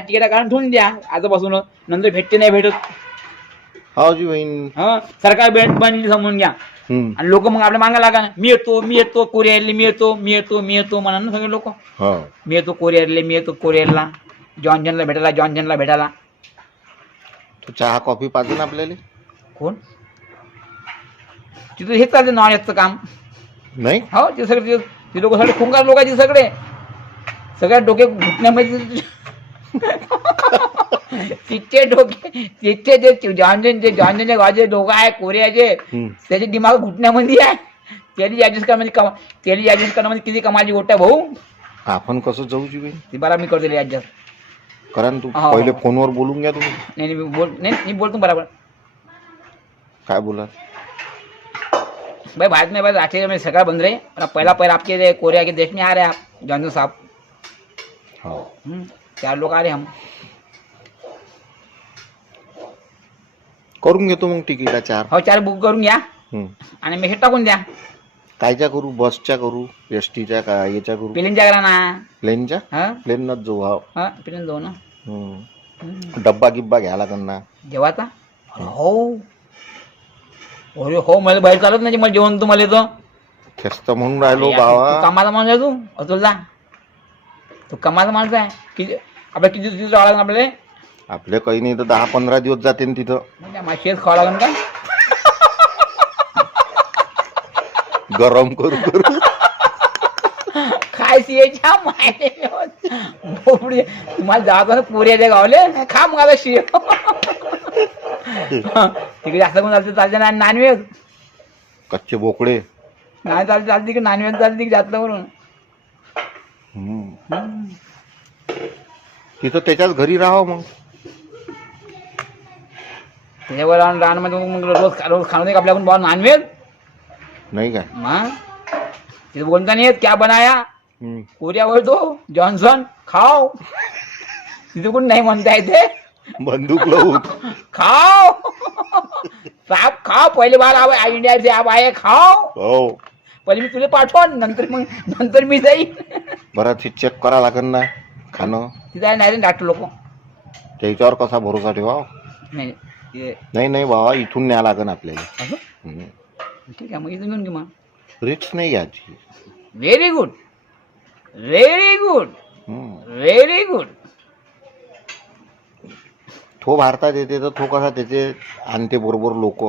Ticket काढून ठेवून द्या आजपासून, नंतर भेटते नाही भेटत. हो जी बहीण. हा सरकार बनली समजून घ्या. आणि लोक मग आपल्या मागा लागा, मी येतो कोरियाले, मी येतो म्हणा ना सगळे लोक. मी येतो कोरियाला, जॉन्सनला भेटायला. तू चहा कॉफी पाहिजे ना आपल्याला. कोण तिथं हेच चालते नॉन काम नाही. हो ते सगळे ते लोक सगळे खुंगार लोकांचे सगळ्या डोके घुटण्यामध्ये तिथे जे जॉन्सनचे गावचे लोक आहे कोरियाचे, त्याचे दिमाग घुटण्यामध्ये आहे. त्याला ऍडजस्ट करण्यामध्ये किती कमाची गोष्ट आहे भाऊ. आपण कसं जाऊ जी बहीण. ती बरा मी करतो ऍडजस्ट. करा तू पहिले फोनवर बोलून घ्या तुम्ही. नाही बोलतो बराबर. काय बोला भाई भारत में बस आठे में सरकार बन रही, पहला आपके कोरिया के देश में आ रहे हैं आप जॉन्सन साहब. हो 4 लोग आ रहे हम. करून घेतो मग तिकीटा 4. हो 4 बुक करून घ्या आणि मेसेज टाकून द्या. कायच्या करू, बसच्या करू, एसटीच्या का याच्या करू. प्लेनच्या करा ना. प्लेनच्या. प्लेनच जाऊ. हा प्लेन जाऊ ना. डब्बा गिब्बा घ्या लागेल ना जेवाचा. हो अरे हो मला बाहेर चालत नाही मला जेवण तुम्हाला येतो. तेच तर म्हणून राहिलो बाबा. कामाचा माणूस आहे तू अतुलदा. तू कामाचा माणूस आहे. किती आपल्या किती दिवस राहावं लागेल आपल्याला. आपले काही नाही तर 10-15 दिवस जाते तिथं. शेत खावं लागेल का. गरम करू काय सियाच्या माहिती तुम्हाला जायचं ना कोरियाच्या गावले खा मग आता शिय. तिकडे जास्त कोण चालते ना नॉनव्हेज. कच्चे बोकडे नाही चालते की नॉनव्हेज चालते की जास्त म्हणून. तिथं त्याच्याच घरी राहावं मग. त्याच्यावर रानमध्ये मग रोज खाणं नाही आपल्याकडून बाबा नॉनव्हेज नाही काय. मग तिथे बोलता नाही क्या बनाया कोरियावर तो जॉन्सन खाओ. तिथे कोण नाही म्हणता येते. बंदूक लावून खाओ साहब खाओ. पहिले बार इंडिया से आप आए खाओ. हो पहिले मी तुला पाठवून नंतर मी जाईन. बरं ते चेक करा लागेल ना खाणं. तिथे नाही डॉक्टर लोक. त्याच्यावर कसा भरोसा ठेवा. नाही बाबा इथून न्या लागेल आपल्याला. ठीक आहे मग इथून घेऊन घे मग. रिक्स नाही घ्यायची. Very good very good very good. तो भारतात येते तर तो कसा त्याचे आणते बरोबर लोक.